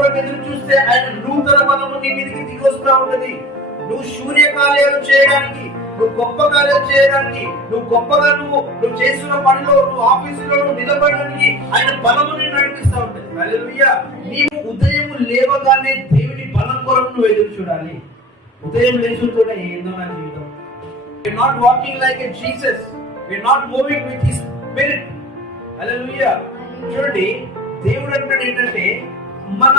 కొరకు ఎదురు చూస్తే ఆయన నూతన బలము నీ మీదకి దిగి వస్తూ ఉంటది. నువ్వు సూర్యకార్యాలు చేయడానికి, నువ్వు గొప్ప కార్యాలు చేయడానికి, నువ్వు గొప్పగా నువ్వు చేస్తున్న పనిలో, నువ్వు ఆఫీసులో నువ్వు నిలబడడానికి ఆయన బలము నిన్ను నడిపిస్తూ ఉంటది. హల్లెలూయా. నీవు ఉదయం లేవగానే దేవుని బలం కొరకు నువ్వు ఎదురు చూడాలి. ఉదయం లేచుతూనే ఏందో నా జీవితం. We're not walking like a Jesus. We're not moving with his spirit. హల్లెలూయా. చూడండి, దేవుడు అంటాడు ఏంటంటే మన